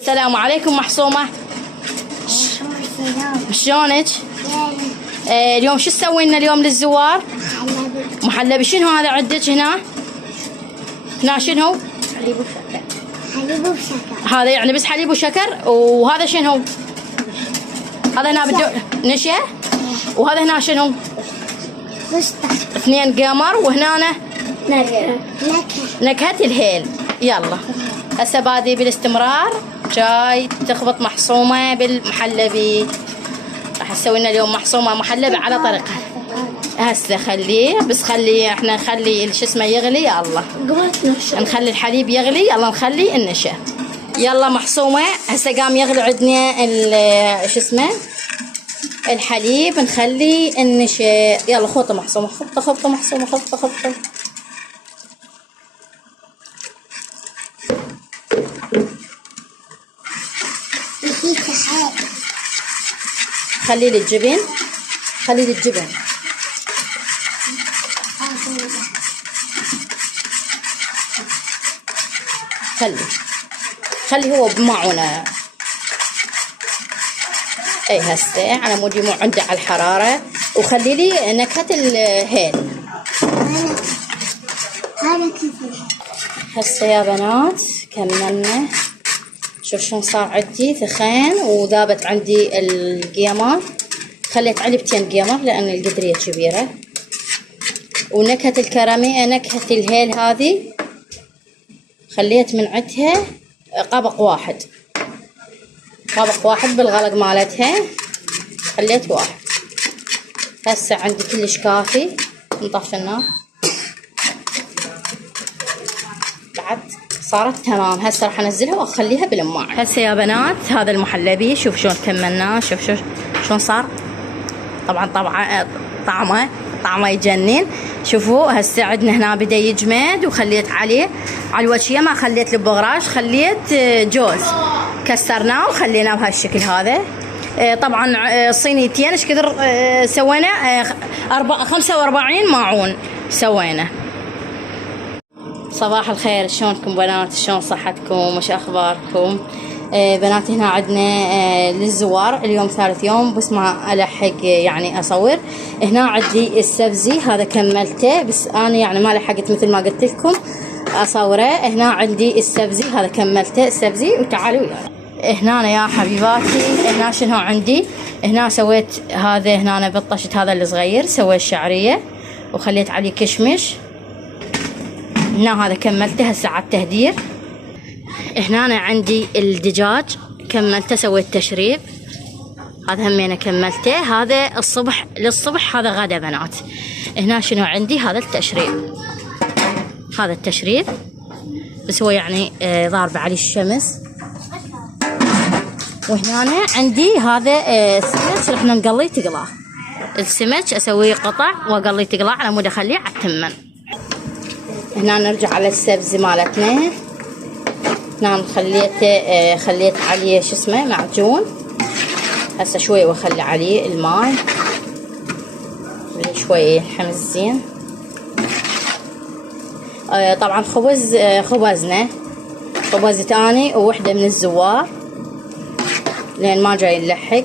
السلام عليكم محصومة. شلونك؟ اليوم شو تسوين اليوم للزوار؟ محلبي. شنو هذا عندك هنا؟ هنا شنو؟ حليب وشكر. حليب وشكر. هذا يعني بس حليب وشكر. وهذا شنو؟ هذا هنا بده نشا. وهذا هنا شنو؟ فستق. 2 قمر. وهنا نكهة الهيل. يلا هسه بادي بالاستمرار جاي تخبط محصومة بالمحلبي. راح نسوي لنا اليوم محصومة محلبة على طريقها. هسه خليه بس احنا نخلي شو اسمه يغلي. يا الله نخلي الحليب يغلي. يلا نخلي النشا. يلا محصومة هسه قام يغلي عندنا شو اسمه الحليب. نخلي النشا. يلا خبطة محصومة. خبطة محصومة. خبطة. خلي لي الجبن. خلي هو بمعونه. اي هسه على مود يمو عنده على الحراره. وخلي لي نكهه الهيل. هسه يا بنات كملنا. شوف شلون صار عندي ثخين وذابت عندي القيمر. خليت علبتين قيمر لان القدريه كبيره. ونكهه الكرامي نكهه الهيل هذه خليت من عندها طبق واحد بالغلق مالتها. خليت واحد. هسه عندي كلش كافي. نطفي النار. بعد صارت تمام. هسه راح انزلها واخليها بالماعن. هسه يا بنات هذا المحلبي شوف شلون كملناه. شوف شلون صار. طبعا طعمه يجنن. شوفوا هسه عندنا هنا بدا يجمد. وخليت عليه على الوجهيه ما خليت له بغراش. خليت جوز كسرناه وخليناه بهالشكل هذا. طبعا صينيتين ايش كثر سوينا 45 ماعون سوينا. صباح الخير. شلونكم بنات؟ شلون صحتكم؟ وش اخباركم بنات؟ هنا عندنا للزوار اليوم ثالث يوم بس ما الحق يعني اصور. هنا عندي السبزي هذا كملته بس انا يعني ما لحقت مثل ما قلت لكم اصوره. هنا عندي السبزي هذا كملته السبزي. وتعالوا وياي. هنا يا حبيباتي هنا شنو عندي. هنا سويت هذا. هنا بطشت هذا الصغير سويت شعريه وخليت عليه كشمش. هنا هذا كملته هسه على التهدير. هنا عندي الدجاج كملته سويت تشريب. هذا همينه كملته. هذا الصبح للصبح. هذا غدا بنات. هنا شنو عندي هذا التشريب. هذا التشريب بس هو يعني ضارب عليه الشمس. وهنا عندي هذا السمك رح نقليه تقلاه. السمك اسويه قطع واقليه تقلاه على مود اخليه على التمن. هنا نرجع على السبزي مالتنا. هنا خليت عليه شو اسمه معجون. هسه شوي واخلي عليه الماء شوي ينحمز زين. طبعا خبزنا خبزت اني ووحده من الزوار لان ما جاي نلحق.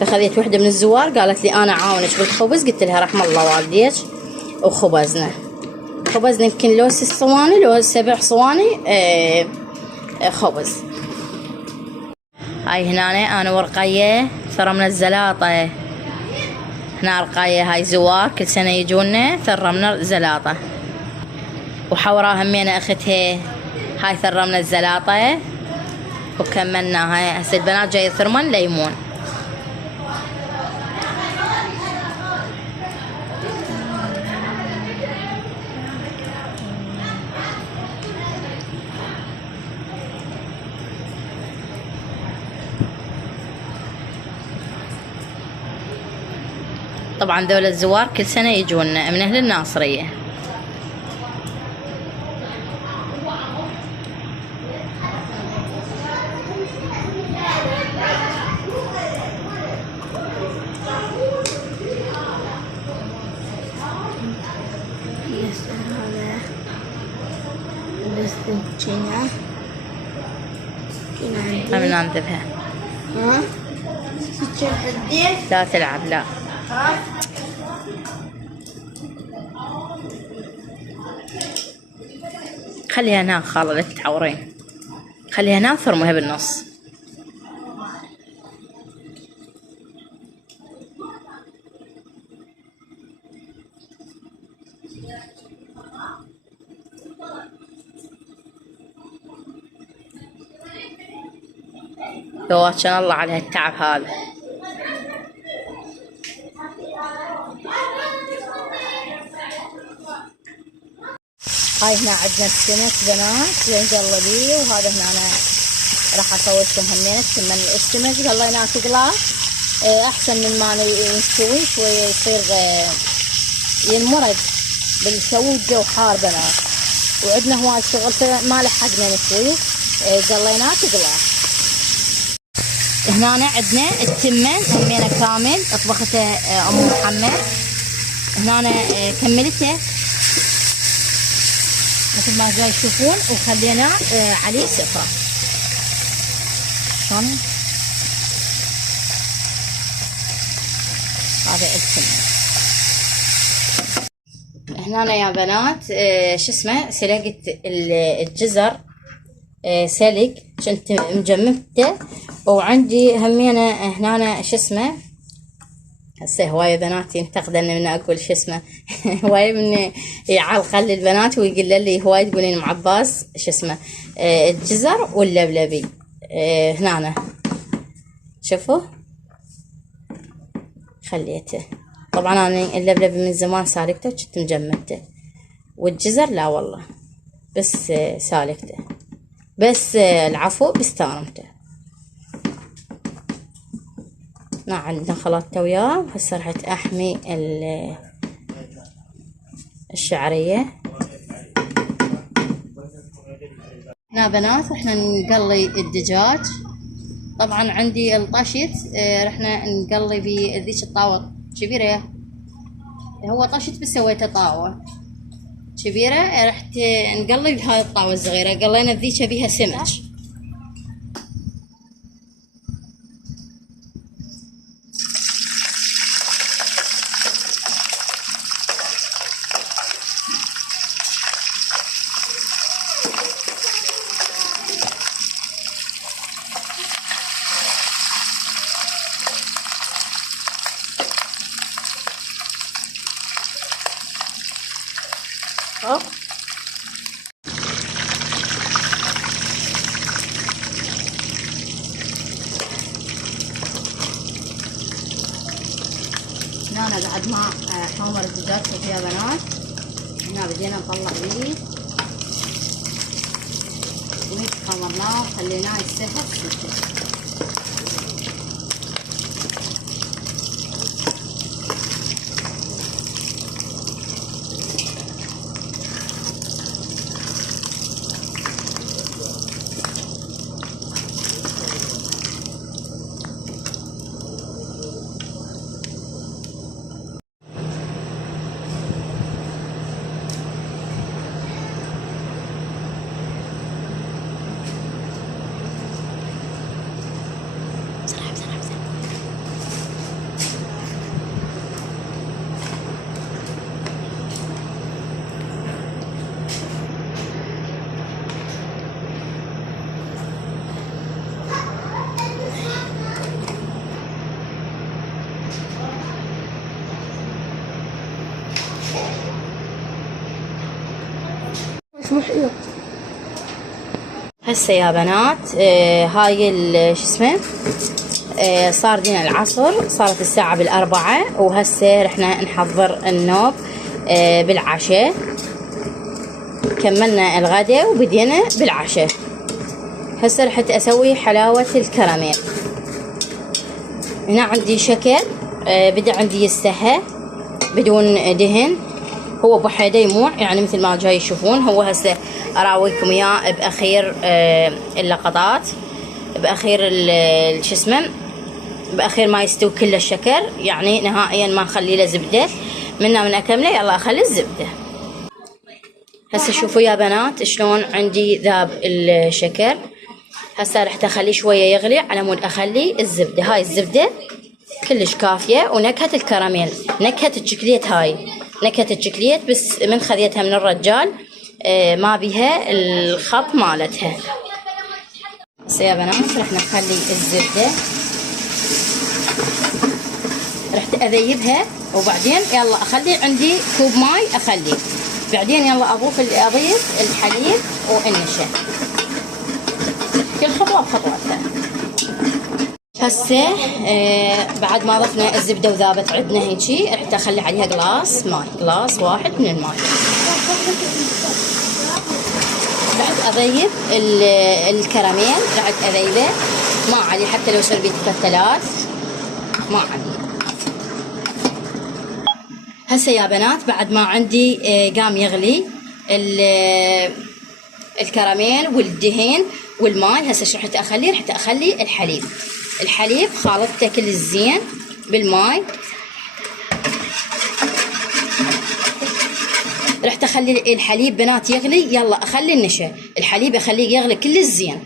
فخذيت وحده من الزوار قالت لي انا عاونك بالخبز. قلت لها رحم الله والديك. وخبزنا يمكن لو 6 صواني لو 7 صواني خبز. هاي هنا انا ورقيه ثرى من الزلاطه. هنا رقايه هاي زوار كل سنه يجونا ثرى من الزلاطه. وحوراها همينه اختها هاي ثرى من الزلاطه. وكملناها. هسه البنات جاي يثرمن ليمون. طبعا ذول الزوار كل سنة يجونا من أهل الناصرية. Cina خلينا ننذبها. ها لا تلعب لا. خليها هنا خالة لا تتعورين. خليها هنا ثرميها بالنص. لو كان الله على هالتعب هذا. هاي هنا عندنا السمك بنات مقلبيه، وهذا هنا أنا راح اسوي لكم همين من السمك. الله هنا تقلى احسن من ما نسوي شويه يصير ينمرد بالشوي. الجو حار بنات وعندنا هواي شغل ما لحقنا نسوي. قليناه تقلى. هنا عندنا التمن همينه كامل طبخته ام محمد. هنا كملته مثل ما جاي تشوفون، وخلينا عليه سفرة. شلون هذا التمن. هنا يا بنات شو اسمه سلقت الجزر سلق كنت مجمدته، وعندي همينه هنا شو اسمه. هسه هواية بنات ينتقدن من اقول شو اسمه هواية من يعلق للبنات ويقول لي هواية تقولين ام عباس شو اسمه الجزر واللبلبي. هنا شوفوا خليته. طبعا انا اللبلبي من زمان سالكته وكنت مجمدته، والجزر لا والله بس سالكته، بس العفو بستانمته. عندنا خلطته وياه. هسه راح احمي الشعريه. هنا بنات احنا نقلي الدجاج. طبعا عندي الطشت رحنا نقلي بذيك الطاوه كبيره. هو طشت بس سويته طاوه كبيره. رحت نقلي بهاي الطاوه الصغيره. قلينا ذيك بيها سمك. هنا بعد ما حمر الدجاج شوفوا يا بنات. هنا بدينا نطلع بيه وهيك حمرناه وخليناه يستهد سكر. هسه يا بنات هاي شو اسمه صار دينا العصر. صارت الساعة 4 وهسه رحنا نحضر النوب بالعشاء. كملنا الغداء وبدينا بالعشاء. هسه رحت اسوي حلاوة الكراميل. هنا عندي شكر بدا عندي يستهى بدون دهن. هو بحيده يموع يعني مثل ما جاي تشوفون. هو هسه اراويكم اياه باخير اللقطات، باخير شو اسمه، باخير ما يستوي كل الشكر يعني نهائيا ما اخلي له زبده. من اكمله يلا اخلي الزبده. هسه شوفوا يا بنات شلون عندي ذاب الشكر. هسه رح اخليه شويه يغلي على مود اخلي الزبده. هاي الزبده كلش كافيه، ونكهه الكراميل، نكهه الشوكليت، هاي نكهه الشوكليت بس من خذيتها من الرجال، ما بيها الخط مالتها. هسه يا بنات رح نخلي الزبده، رح اذيبها، وبعدين يلا اخلي عندي كوب ماي اخليه، بعدين يلا اضيف الحليب والنشا، كل خطوه بخطوتها. هسه بعد ما ضفنا الزبده وذابت عندنا هيجي، رح اخلي عليها قلاص ماي، قلاص واحد من الماي. رح اضيف الكراميل، رح اذيبه ما علي، حتى لو سربيت كتلات ما علي. هسه يا بنات بعد ما عندي قام يغلي الكراميل والدهن والماي، هسه شو رح اخلي؟ رح اخلي الحليب خالطته كل الزين بالماي. رح اخلي الحليب بنات يغلي، يلا اخلي النشا، الحليب اخليه يغلي كل الزين.